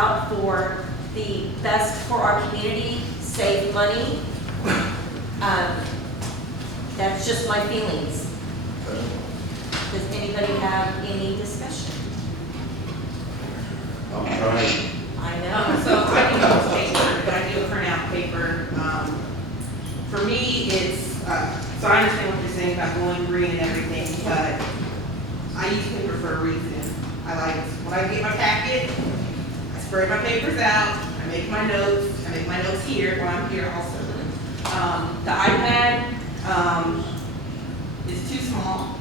out for the best for our community, save money. That's just my feelings. Does anybody have any discussion? I'm trying. I know. So I do use paper, but I do a printout paper. For me, it's, so I understand what you're saying about going green and everything, but I use paper for a reason. I like, when I get my packet, I spread my papers out, I make my notes here while I'm here also. The iPad, is too small.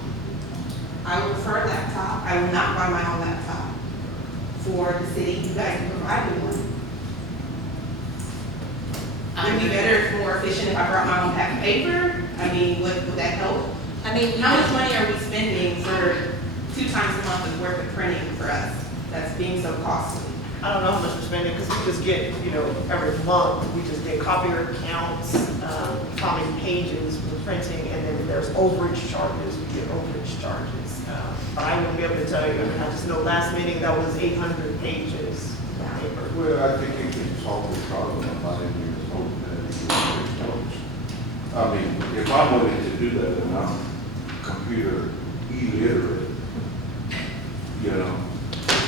I would prefer a laptop. I will not buy my own laptop for the city. You guys can provide me one. It would be better, if more efficient if I brought my own pack of paper. I mean, would that help? I mean, How much money are we spending for 2 times a month of worth of printing for us? That's being so costly. I don't know how much we're spending, because we just get, every month, we just get copier counts, how many pages we're printing, and then there's overage charges, we get overage charges. But I wouldn't be able to tell you, I just know last meeting that was 800 pages of paper. Well, I think you can solve the problem by engineers hoping that it works. I mean, if I'm willing to do that, then I'm computer illiterate,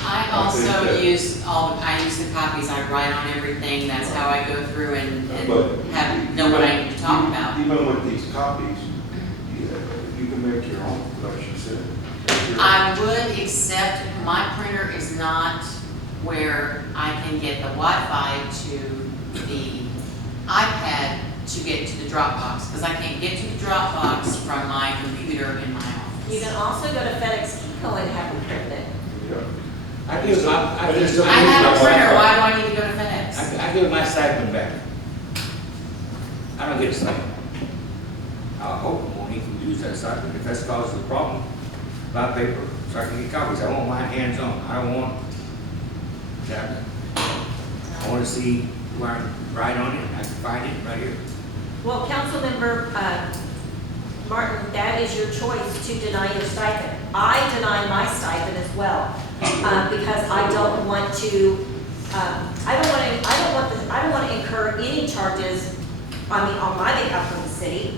I I think also that- use the copies, I write on everything, that's how I go through and But know what I need to talk about. Even with these copies, you can make your own, like she said. I would, except my printer is not where I can get the Wi-Fi to the iPad to get to the Dropbox, because I can't get to the Dropbox from my computer in my office. you can also go to FedEx Kiko and have them printed. Yeah. I give my, I have a printer, why do I need to go to FedEx? I give my stipend back. I don't get a stipend. I hope I won't even use that stipend if that's causes the problem. Buy paper, so I can get copies. I want my hands on. I don't want that. I want to see where I write on it. I can find it right here. Well, Councilmember Martin, that is your choice to deny your stipend. I deny my stipend as well, because I don't want to, I don't want to incur any charges, on my behalf from the city.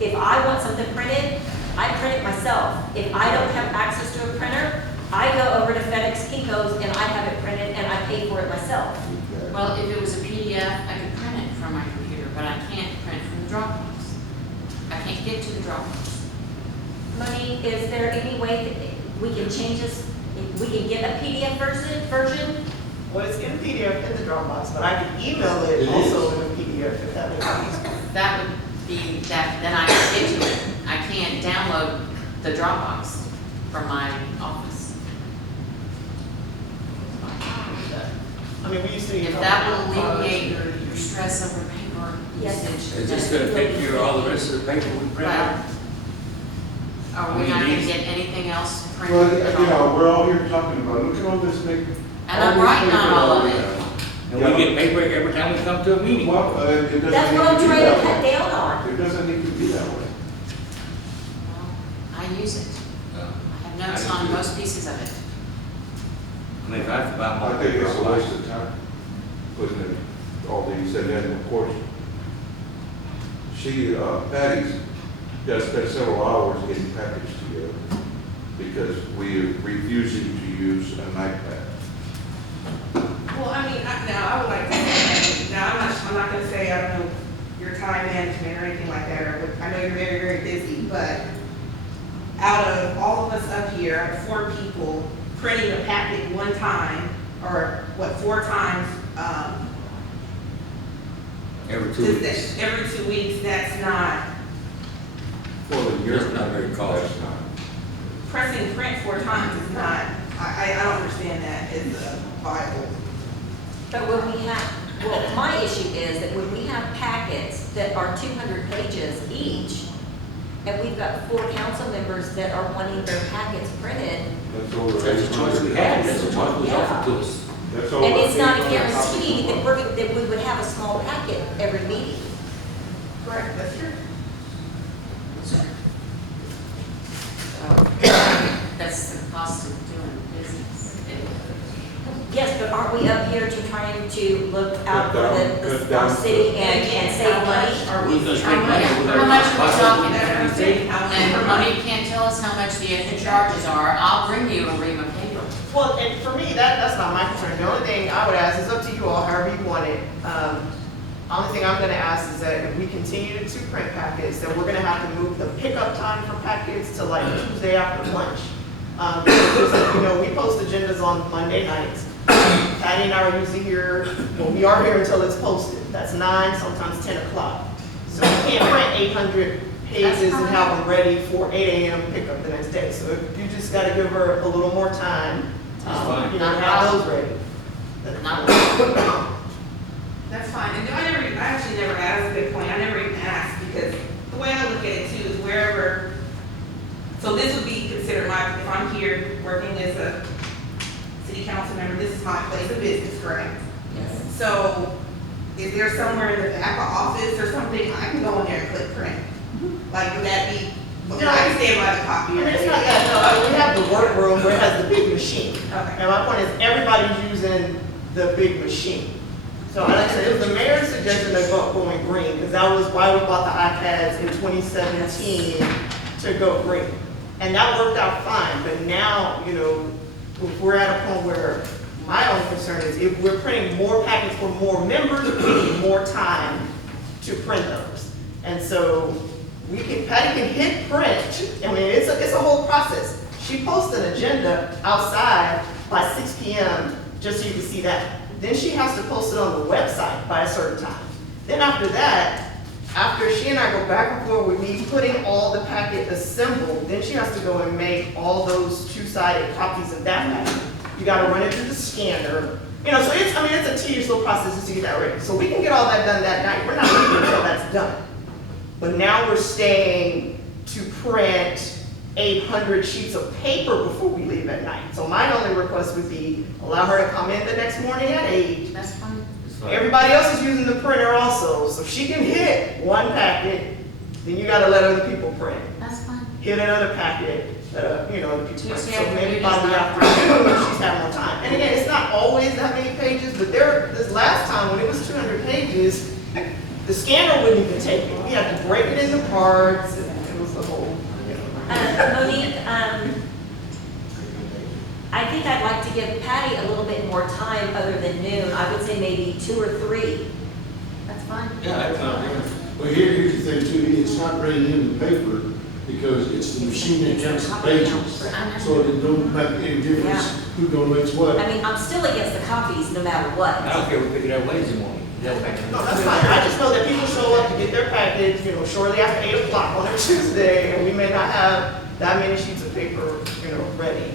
If I want something printed, I print it myself. If I don't have access to a printer, I go over to FedEx Kinko's and I have it printed and I pay for it myself. Well, if it was a PDF, I could print it from my computer, but I can't print from the Dropbox. I can't get to the Dropbox. Money, is there any way that we can change this? We can get a PDF version? Well, it's in PDF in the Dropbox, but I can email it also in a PDF if that makes sense. That would be, then I can get to it. I can't download the Dropbox from my office. I mean, we used to. If that will alleviate your stress over paper Yes. usage. Is this going to take care of all the rest of the paper we print out? Are we not gonna get anything else printed? Well, we're all here talking about, look at all this big. And I'm writing on all of it. And we get paper every time we come to a meeting. Well, it doesn't That's what I'm need to be trying to that cut way. down on. It doesn't need to be that way. Well, I use it. I have notes I on do. most pieces of it. I mean, if I have to buy more I think paper, it's a I'll buy waste of time, putting it, all these, and then, of course, Patty's does spend several hours getting packaged together, because we're refusing to use an iPad. Well, I mean, now, I would like to say, now, I'm not gonna say, I don't know, your time management or anything like that, or, I know you're very, very busy, but out of all of us up here, out of 4 people, printing a packet one time, or 4 times, every 2 weeks. every 2 weeks, that's not, For the year. That's not very costly. That's not. pressing print 4 times is not, I don't understand that as viable. But when we have, well, my issue is that when we have packets that are 200 pages each, and we've got 4 council members that are wanting their packets printed, That's over. That's a choice we had. That's a choice was offered to us. That's over and it's not a 800 copies guarantee a that month. that we would have a small packet every meeting. Correct, that's true. That's the cost of doing business. Yes, but aren't we up here to trying to look out for Cut the, our down. city and save money? Are We're we? gonna How spend money. much are we talking? That's what I'm saying, how much And per money month? can't tell us how much the extra charges are. I'll bring you a ream of paper. Well, and for me, that's not my concern. The only thing I would ask is up to you all, however you want it. Only thing I'm gonna ask is that if we continue to print packets, then we're gonna have to move the pickup time for packets to like Tuesday after lunch. Just so you know, we post agendas on Monday nights. Patty and I are usually here, well, we are here until it's posted. That's 9, sometimes 10 o'clock. So we can't print 800 pages and have them ready for 8 a.m. pickup the next day. So you just gotta give her a little more time, That's fine. you know, have those ready. Not That's fine, and I actually never asked, good point, I never even asked, because the way I look at it too is wherever, so this would be considered my, if I'm here working as a city council member, this is my place of business, correct? Yes. So, is there somewhere in the back of office or something, I can go in there and click print? Like, would that be, I can stand by the I copy. mean, it's not that, no, we have the workroom where it has the big machine. Okay. And my point is, everybody's using the big machine. So like I said, it was the mayor's suggestion of going green, because that was why we bought the iPads in 2017 to go green. And that worked out fine, but now, you know, we're at a point where my own concern is if we're printing more packets for more members, we need more time to print those. And so Patty can hit print. I mean, it's a whole process. She posts an agenda outside by 6 p.m. just so you can see that. Then she has to post it on the website by a certain time. Then after that, after she and I go back and forth with me putting all the packet assembled, then she has to go and make all those two-sided copies of that packet. You gotta run it through the scanner. You know, so it's a tedious little process just to get that ready. So we can get all that done that night. We're not leaving until that's done. But now we're staying to print 800 sheets of paper before we leave at night. So my only request would be allow her to come in the next morning at 8. That's fine. Everybody else is using the printer also, so if she can hit one packet, then you gotta let other people print. That's fine. Hit another packet, you know, other people print. Tuesday So maybe afternoon by is the not- afternoon, she's had more time. And again, it's not always that many pages, but this last time when it was 200 pages, the scanner wouldn't even take it. We had to break it into parts, and it was the whole, you know. Monique, I think I'd like to give Patty a little bit more time other than noon. I would say maybe 2 or 3. That's fine. Yeah, that's not different. Well, here's the thing too, it's not bringing in the paper because it's the machine that counts the pages. So it don't make any difference who donates what. I mean, I'm still against the copies no matter what. I don't care, we pick it up Wednesday morning. Doesn't make any No, that's fine. I just know that people show up to get their package, you know, shortly after 8 o'clock on a Tuesday, and we may not have that many sheets of paper, you know, ready.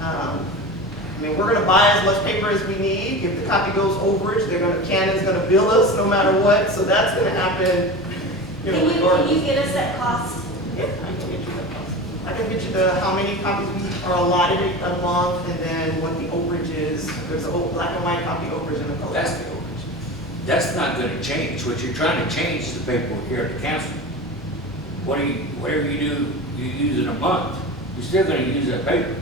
I mean, we're gonna buy as much paper as we need. If the copy goes overage, Canon's gonna bill us no matter what, so that's gonna happen, you know, Can you regardless. get us that cost? Yeah, I can get you that cost. I can get you how many copies we are allotted a month, and then what the overage is. There's a black and white copy overage and a color That's- copy overage. That's not gonna change. What you're trying to change is the paperwork here at the council. Whatever you do, you use in a month, you're still gonna use that paper.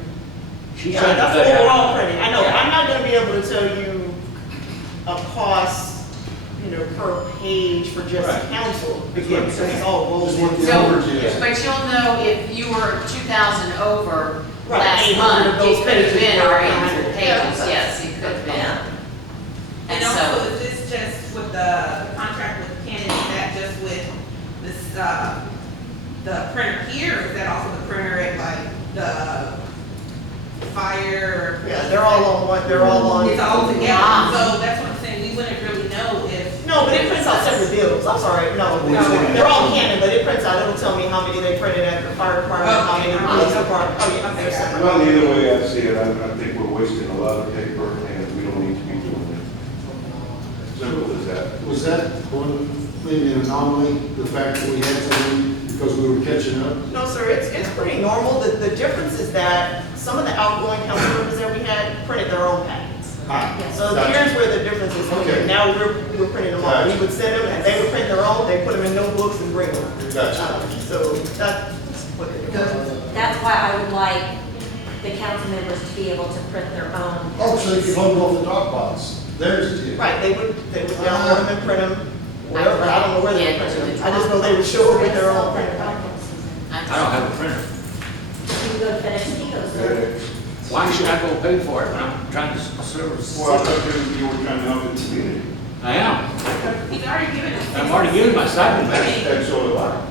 She's Yeah, trying to that's cut out. overall printing. I know, Yeah. I'm not gonna be able to tell you a cost, you know, per page for just Right. council. That's Again, what I'm because saying. it's all rolled Just what into. the So, overage is. but you'll know if you were 2,000 over Right, last 800 month, of those it could have pages been were our council. 800 Yeah. pages, yes, it could have been. Yeah. And And also, so, is this just with the contract with Canon, is that just with this, the printer here, or is that also the printer at like the fire? Yeah, they're all on one, they're all on. It's all together, Ah. so that's what I'm saying, we wouldn't really know if. No, but it prints out separate bills. I'm sorry, no, they're all Canon, but it prints out, it'll tell me how many they printed at the fire department, how many the police department. Oh, yeah, they're separate. Well, either way I see it, I think we're wasting a lot of paper and we don't need to be doing it. Simple as that. Was that one thing an anomaly, the fact that we had something because we were catching up? No, sir, it's pretty normal. The difference is that some of the outgoing council members that we had printed their own packets. So Gotcha. here's where the difference is. Okay. Now we're printing them all. We would send them, and they would print their own, they put them in notebooks and bring them. Gotcha. So that's what the difference is. That's why I would like the council members to be able to print their own. Oh, so they can load it off the Dropbox. There's the deal. Right, they would download them and print them, wherever, I don't know where they would print them. I just know they would show up with their own printer. I don't have a printer. You can go to FedEx, you go, sir. Why should I go pay for it when I'm trying to service? Well, I thought you were trying to help the community. I am. He's already given us. I'm already giving my stipend back. That's sort of like,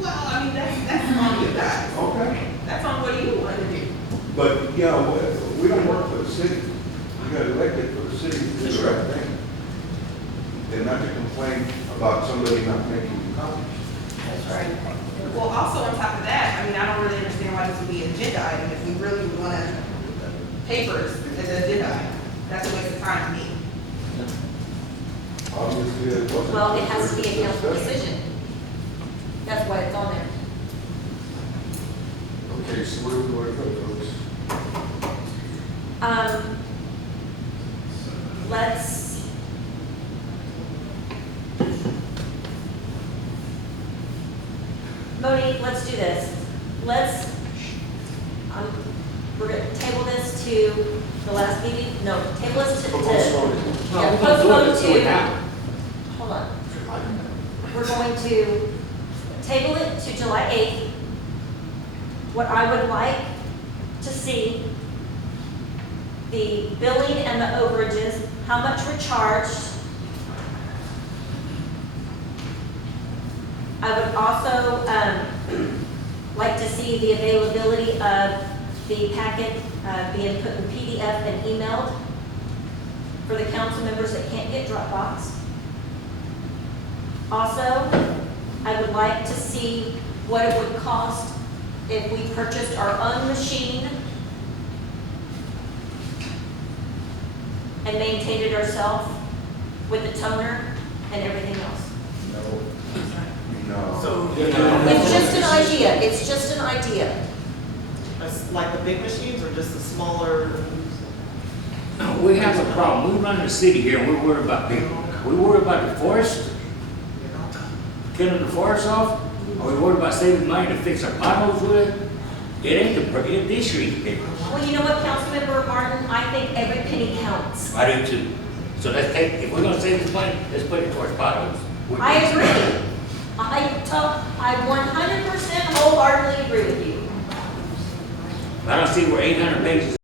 Well, I mean, that's on you guys. okay. That's on what you want to do. But, you know, we don't work for the city. We got elected for the city to do the right thing. And not to complain about somebody not making the copies. That's right. Well, also on top of that, I mean, I don't really understand why this would be an agenda item if we really want to, papers as an agenda item. That's a waste of time to me. Obviously, it wasn't. Well, it has to be a council decision. That's why it's on there. Okay, so where do we want to go, folks? Let's, Monique, let's do this. We're gonna table this to the last meeting, no, table this to. Postpone it. Yeah, postpone to, hold on. We're going to table it to July 8th. What I would like to see, the billing and the overages, how much we're charged. I would also like to see the availability of the packet being put in PDF and emailed for the council members that can't get Dropbox. Also, I would like to see what it would cost if we purchased our own machine and maintained it ourselves with the toner and everything else. No. So, It's just an idea, it's just an idea. that's like the big machines or just the smaller? We have a problem. We run the city here and we're worried about people. We worry about the forest, killing the forest off. Are we worried about saving money to fix our potholes with it? It ain't the street people. Well, you know what, Councilmember Martin, I think every penny counts. I do too. So let's take, if we're gonna save this money, let's put it towards potholes. I agree. I 100% wholeheartedly agree with you. I don't see where 800 pages